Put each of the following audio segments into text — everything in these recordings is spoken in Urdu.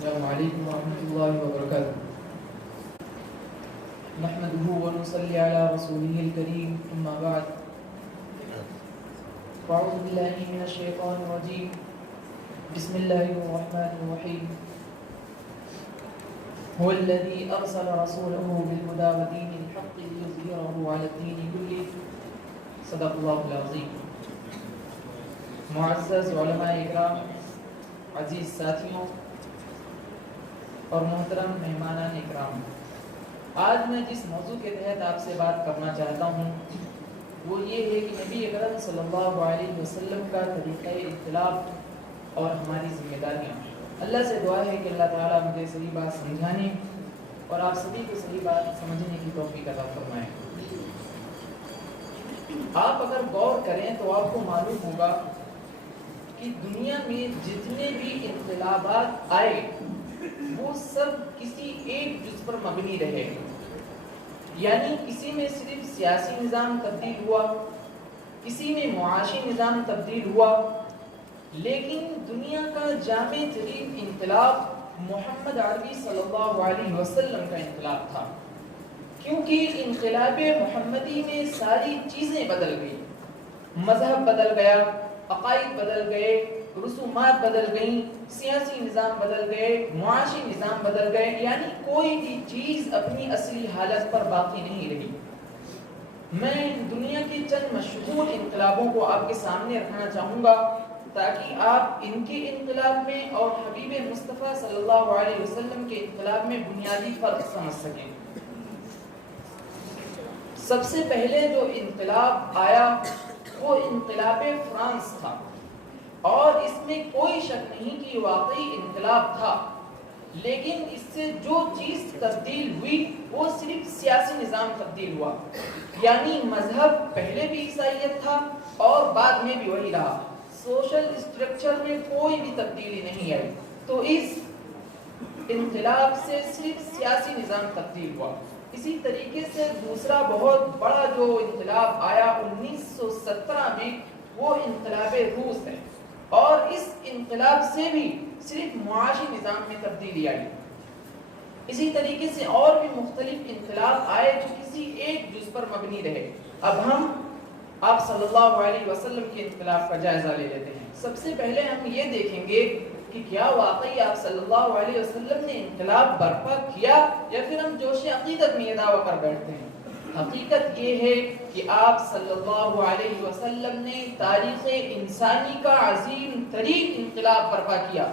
السلام علیکم ورحمۃ اللہ وبرکاتہ. نحمده ونصلي على رسوله الكريم اما بعد. اعوذ باللہ من الشیطان الرجیم. بسم اللہ الرحمن الرحیم. هو الذي ارسل رسوله بالهدى ودين الحق ليظهره على الدين كله. صدق اللہ العظیم. معزز علماء اکرام، عزیز ساتھیوں اور محترم مہمانان اکرام، آج میں جس موضوع کے تحت آپ سے بات کرنا چاہتا ہوں وہ یہ ہے کہ نبی اکرم صلی اللہ علیہ وسلم کا طریقہ اطلاق اور ہماری ذمہ داریاں. اللہ سے دعا ہے کہ اللہ تعالیٰ مجھے صحیح بات سمجھانے اور آپ سبھی کو صحیح بات سمجھنے کی توفیق عطا فرمائے. آپ اگر غور کریں تو آپ کو معلوم ہوگا کہ دنیا میں جتنے بھی انقلابات آئے وہ سب کسی ایک جز پر مبنی رہے. یعنی کسی میں صرف سیاسی نظام تبدیل ہوا، کسی میں معاشی نظام تبدیل ہوا، لیکن دنیا کا جامع ترین انقلاب محمد عربی صلی اللہ علیہ وسلم کا انقلاب تھا. کیونکہ انقلاب محمدی میں ساری چیزیں بدل گئی. مذہب بدل گیا، عقائد بدل گئے، رسومات بدل گئیں، سیاسی نظام بدل گئے، معاشی نظام بدل گئے، یعنی کوئی بھی چیز اپنی اصلی حالت پر باقی نہیں رہی. میں دنیا کے چند مشہور انقلابوں کو آپ کے سامنے رکھنا چاہوں گا تاکہ آپ ان کے انقلاب میں اور حبیب مصطفیٰ صلی اللہ علیہ وسلم کے انقلاب میں بنیادی فرق سمجھ سکیں. سب سے پہلے جو انقلاب آیا وہ انقلاب فرانس تھا، اور اس میں کوئی شک نہیں کہ واقعی انقلاب تھا. لیکن اس سے جو چیز تبدیل ہوئی وہ صرف سیاسی نظام تبدیل ہوا. یعنی مذہب پہلے بھی عیسائیت تھا اور بعد میں بھی وہی رہا. سوشل اسٹرکچر میں کوئی بھی تبدیلی نہیں آئی. تو اس انقلاب سے صرف سیاسی نظام تبدیل ہوا. اسی طریقے سے دوسرا بہت بڑا جو انقلاب آیا 1917 میں، وہ انقلاب روس ہے، اور اس انقلاب سے بھی صرف معاشی نظام میں تبدیلی آئی. اسی طریقے سے اور بھی مختلف انقلاب آئے جو کسی ایک جز پر مبنی رہے. اب ہم آپ صلی اللہ علیہ وسلم کے انقلاب کا جائزہ لے لیتے ہیں. سب سے پہلے ہم یہ دیکھیں گے کہ کیا واقعی آپ صلی اللہ علیہ وسلم نے انقلاب برپا کیا یا پھر ہم جوش عقیدت میں یہ دعویٰ کر بیٹھتے ہیں. حقیقت یہ ہے کہ آپ صلی اللہ علیہ وسلم نے تاریخ انسانی کا عظیم ترین انقلاب برپا کیا،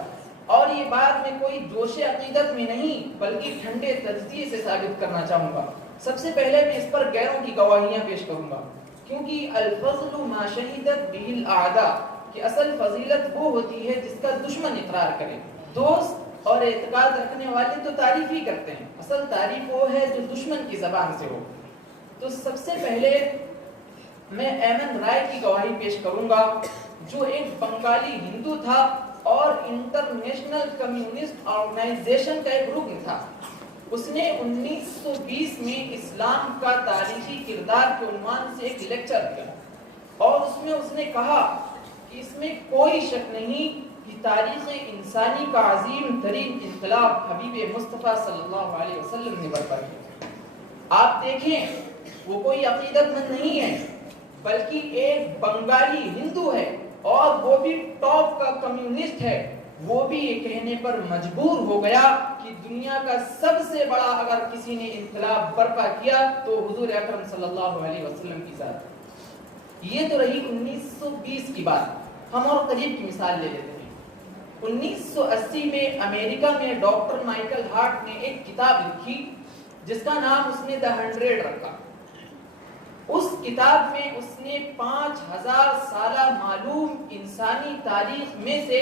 اور یہ بات میں کوئی جوش عقیدت میں نہیں بلکہ ٹھنڈے تجزیے سے ثابت کرنا چاہوں گا. سب سے پہلے میں اس پر غیروں کی گواہیاں پیش کروں گا، کیونکہ الفضل ما شہدت بہ الاعداء، کہ اصل فضیلت وہ ہوتی ہے جس کا دشمن اقرار کرے. دوست اور اعتقاد رکھنے والے تو تعریف ہی کرتے ہیں، اصل تعریف وہ ہے جو دشمن کی زبان سے ہو. تو سب سے پہلے میں ایمن رائے کی گواہی پیش کروں گا، جو ایک بنگالی ہندو تھا اور انٹرنیشنل کمیونسٹ آرگنائزیشن کا ایک رکن تھا. اس نے 1920 میں اسلام کا تاریخی کردار کے عنوان سے ایک لیکچر دیا، اور اس میں اس نے کہا کہ اس میں کوئی شک نہیں کہ تاریخ انسانی کا عظیم ترین انقلاب حبیب مصطفیٰ صلی اللہ علیہ وسلم نے برپا کیا. آپ دیکھیں وہ کوئی عقیدت مند نہیں ہے بلکہ ایک بنگالی ہندو ہے، اور وہ بھی ٹاپ کا کمیونسٹ ہے. وہ بھی یہ کہنے پر مجبور ہو گیا کہ دنیا کا سب سے بڑا اگر کسی نے انقلاب برپا کیا تو حضور اکرم صلی اللہ علیہ وسلم کی ذات. یہ تو رہی 1920 کی بات. ہم اور قریب کی مثال لے لیتے ہیں. 1980 میں امریکہ میں ڈاکٹر مائیکل ہارٹ نے ایک کتاب لکھی جس کا نام اس نے دا 100 رکھا. اس کتاب میں اس نے 5000 سالہ معلوم انسانی تاریخ میں سے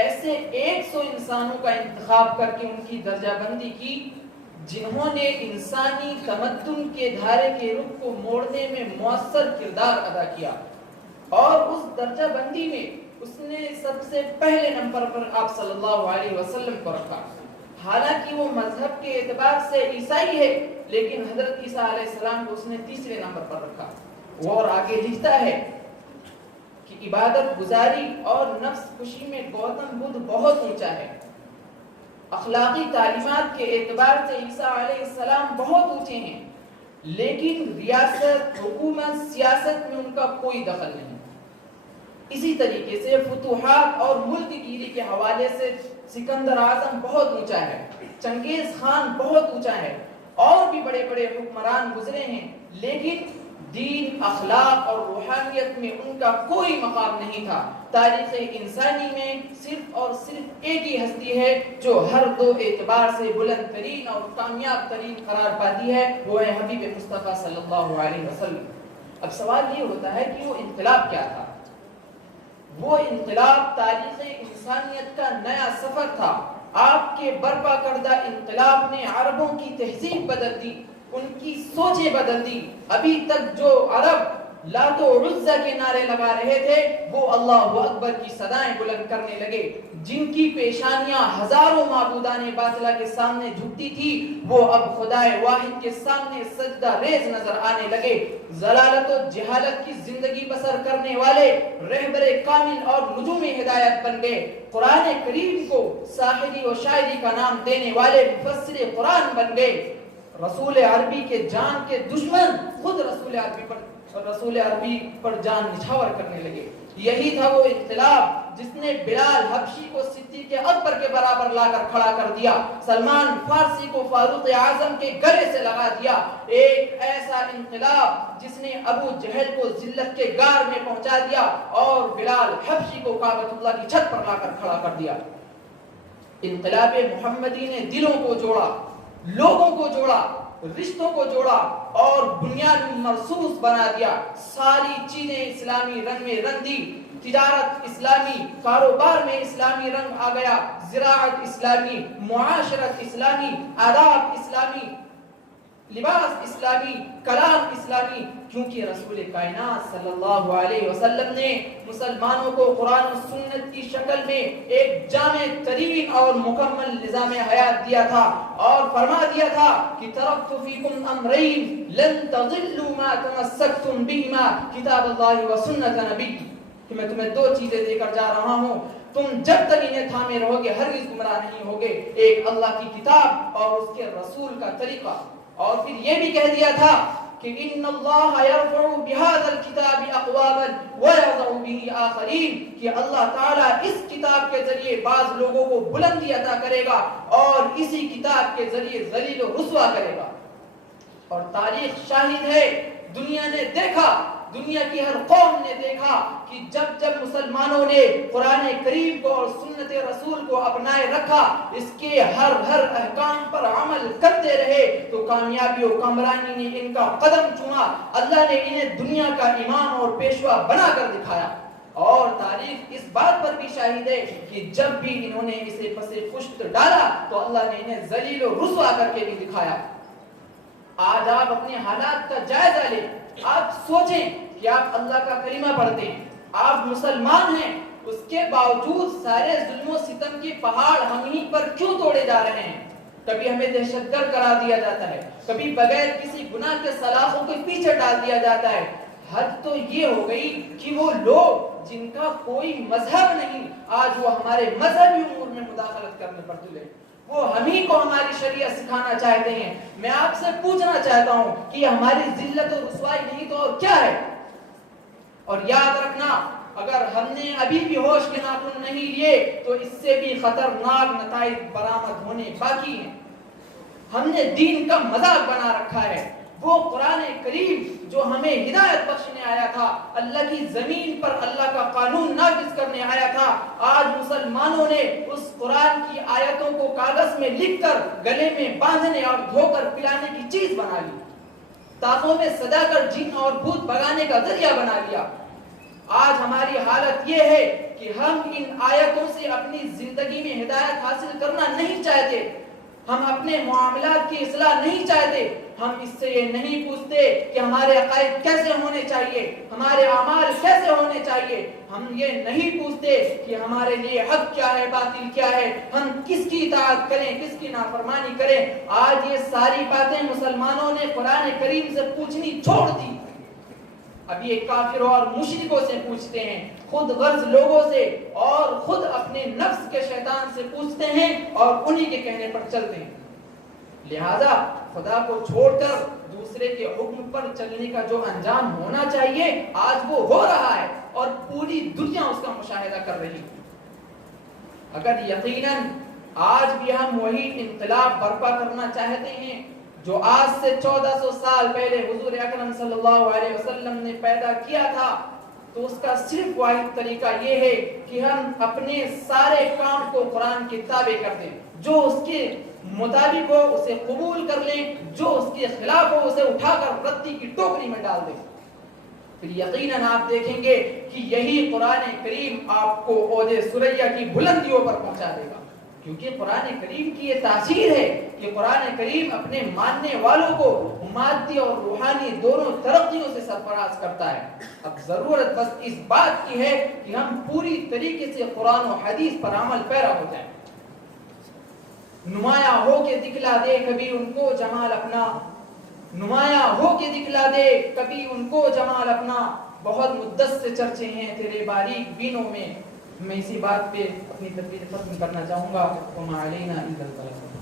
ایسے 100 انسانوں کا انتخاب کر کے ان کی درجہ بندی کی جنہوں نے انسانی تمدن کے دھارے کے رخ کو موڑنے میں مؤثر کردار ادا کیا. اور اس درجہ بندی میں اس نے سب سے پہلے نمبر پر آپ صلی اللہ علیہ وسلم کو رکھا. حالانکہ وہ مذہب کے اعتبار سے عیسائی ہے، لیکن حضرت عیسیٰ علیہ السلام کو اس نے تیسرے نمبر پر رکھا. وہ اور آگے لکھتا ہے کہ عبادت گزاری اور نفس خوشی میں گوتم بدھ بہت اونچا ہے. اخلاقی تعلیمات کے اعتبار سے عیسیٰ علیہ السلام بہت اونچے ہیں، لیکن ریاست، حکومت، سیاست میں ان کا کوئی دخل نہیں۔ اسی طریقے سے فتوحات اور ملک گیری کے حوالے سے سکندر اعظم بہت اونچا ہے، چنگیز خان بہت اونچا ہے، اور بھی بڑے بڑے حکمران گزرے ہیں، لیکن دین، اخلاق اور روحانیت میں ان کا کوئی مقام نہیں تھا۔ تاریخ انسانی میں صرف اور صرف ایک ہی ہستی ہے جو ہر دو اعتبار سے بلند ترین اور کامیاب ترین قرار پاتی ہے، وہ ہے حبیب مصطفیٰ صلی اللہ علیہ وسلم۔ اب سوال یہ ہوتا ہے کہ وہ انقلاب کیا تھا؟ وہ انقلاب تاریخ انسانیت کا نیا سفر تھا۔ آپ کے برپا کردہ انقلاب نے عربوں کی تہذیب بدل دی، ان کی سوچیں بدل دی۔ ابھی تک جو عرب لات و عزا کے نعرے لگا رہے تھے، وہ اللہ اکبر کی صدائیں بلند کرنے لگے۔ جن کی پیشانیاں ہزاروں معبودان باطلہ کے سامنے جھکتی تھی، وہ اب خدائے واحد کے سامنے سجدہ ریز نظر آنے لگے۔ ضلالت و جہالت کی زندگی بسر کرنے والے رہبر کامل اور نجوم ہدایت بن گئے۔ قرآن کریم کو ساحری و شاعری کا نام دینے والے مفسر قرآن بن گئے۔ رسول عربی کے جان کے دشمن خود رسول عربی پر جان نچھاور کرنے لگے۔ یہی تھا وہ انقلاب جس نے بلال حبشی کو صدیق اکبر کے برابر لا کر کھڑا کر دیا، سلمان فارسی کو فاروق اعظم کے گلے سے لگا دیا۔ ایک ایسا انقلاب جس نے ابو جہل کو ذلت کے غار میں پہنچا دیا اور بلال حبشی کو کعبۃ اللہ کی چھت پر لا کر کھڑا کر دیا۔ انقلاب محمدی نے دلوں کو جوڑا، لوگوں کو جوڑا، رشتوں کو جوڑا اور بنیاد مرصوص بنا دیا۔ ساری چیزیں اسلامی رنگ میں رنگ دی۔ تجارت اسلامی، کاروبار میں اسلامی رنگ آ گیا، زراعت اسلامی، معاشرت اسلامی، آداب اسلامی، لباس اسلامی، کلام اسلامی، کیونکہ رسول کائنات صلی اللہ علیہ وسلم نے مسلمانوں کو قرآن و سنت کی شکل میں ایک جامع ترین اور مکمل نظام حیات دیا تھا اور فرما دیا تھا کہ ترکت فیکم امرین لن تضلوا ما تمسکتم بہما کتاب اللہ و سنت نبی، کہ میں تمہیں دو چیزیں دے کر جا رہا ہوں، تم جب تک انہیں تھامے رہو گے ہرگز گمراہ نہیں ہوگے۔ ایک اللہ کی کتاب اور اس کے رسول کا طریقہ، اور پھر یہ بھی کہہ دیا تھا کہ ان اللہ یرفع بهذا الكتاب اقواما ويضع به آخرین، کہ اللہ تعالیٰ اس کتاب کے ذریعے بعض لوگوں کو بلندی عطا کرے گا اور اسی کتاب کے ذریعے ذلیل و رسوا کرے گا۔ اور تاریخ شاہد ہے، دنیا نے دیکھا، دنیا کی ہر قوم نے دیکھا کہ جب جب مسلمانوں نے قرآن کریم کو اور سنت رسول کو اپنائے رکھا، اس کے ہر احکام پر عمل کرتے رہے، تو کامیابی و کامرانی نے ان کا قدم چوما۔ اللہ نے انہیں دنیا کا امام اور پیشوا بنا کر دکھایا، اور تاریخ اس بات پر بھی شاہد ہے کہ جب بھی انہوں نے اسے پس پشت ڈالا تو اللہ نے انہیں ذلیل و رسوا کر کے بھی دکھایا۔ آج آپ اپنے حالات کا جائزہ لیں، آپ سوچیں کہ آپ اللہ کا کلمہ پڑھتے ہیں، آپ مسلمان ہیں، اس کے باوجود سارے ظلم و ستم کے پہاڑ ہم ہی پر کیوں توڑے جا رہے ہیں؟ کبھی ہمیں دہشت گرد قرار دیا جاتا ہے، کبھی بغیر کسی گناہ کے سلاخوں کے پیچھے ڈال دیا جاتا ہے۔ حد تو یہ ہو گئی کہ وہ لوگ جن کا کوئی مذہب نہیں، آج وہ ہمارے مذہبی امور میں مداخلت کرنے پر تلے، وہ ہم ہی کو ہماری شریعت سکھانا چاہتے ہیں۔ میں آپ سے پوچھنا چاہتا ہوں کہ ہماری ذلت و رسوائی نہیں تو اور کیا ہے؟ اور یاد رکھنا، اگر ہم نے ابھی بھی ہوش کے ناخن نہیں لیے تو اس سے بھی خطرناک نتائج برآمد ہونے باقی ہیں۔ ہم نے دین کا مذاق بنا رکھا ہے۔ وہ قرآن کریم جو ہمیں ہدایت بخشنے آیا تھا، اللہ کی زمین پر اللہ کا قانون نافذ کرنے آیا تھا، آج مسلمانوں نے اس قرآن کی آیتوں کو کاغذ میں لکھ کر گلے میں باندھنے اور دھو کر پلانے کی چیز بنا لی، تاخوں میں سجا کر جن اور بھوت بھگانے کا ذریعہ بنا لیا۔ آج ہماری حالت یہ ہے کہ ہم ان آیتوں سے اپنی زندگی میں ہدایت حاصل کرنا نہیں چاہتے، ہم اپنے معاملات کی اصلاح نہیں چاہتے، ہم اس سے یہ نہیں پوچھتے کہ ہمارے عقائد کیسے ہونے چاہیے، ہمارے اعمال کیسے ہونے چاہیے، ہم یہ نہیں پوچھتے کہ ہمارے لیے حق کیا ہے، باطل کیا ہے، ہم کس کی اطاعت کریں، کس کی نافرمانی کریں۔ آج یہ ساری باتیں مسلمانوں نے قرآن کریم سے پوچھنی چھوڑ دی۔ اب یہ کافروں اور مشرکوں سے پوچھتے ہیں، خود غرض لوگوں سے اور خود اپنے نفس کے شیطان سے پوچھتے ہیں اور انہی کے کہنے پر چلتے ہیں۔ لہذا خدا کو چھوڑ کر دوسرے کے حکم پر چلنے کا جو انجام ہونا چاہیے آج وہ ہو رہا ہے اور پوری دنیا اس کا مشاہدہ کر رہی ہے۔ اگر یقیناً آج بھی ہم وہی انقلاب برپا کرنا چاہتے ہیں جو آج سے 1400 سال پہلے حضور اکرم صلی اللہ علیہ وسلم نے پیدا کیا تھا، تو اس کا صرف واحد طریقہ یہ ہے کہ ہم اپنے سارے کام کو قرآن کے تابع کر دیں، جو اس کے مطابق ہو اسے قبول کر لیں، جو اس کے خلاف ہو اسے اٹھا کر رتی کی ٹوکری میں ڈال دیں۔ پھر یقیناً آپ دیکھیں گے کہ یہی قرآن کریم آپ کو عود ثریا کی بلندیوں پر پہنچا دے گا، کیونکہ قرآن کریم کی یہ تاثیر ہے کہ قرآن کریم اپنے ماننے والوں کو مادی اور روحانی دونوں ترقیوں سے سرفراز کرتا ہے۔ اب ضرورت بس اس بات کی ہے کہ ہم پوری طریقے سے قرآن و حدیث پر عمل پیرا ہو جائیں۔ نمایاں ہو کے دکھلا دے کبھی ان کو جمال اپنا، نمایاں ہو کے دکھلا دے کبھی ان کو جمال اپنا، بہت مدت سے چرچے ہیں تیرے باریک بینوں میں۔ میں اسی بات پہ اپنی تقریر ختم کرنا چاہوں گا۔ وما علینا الا البلاغ۔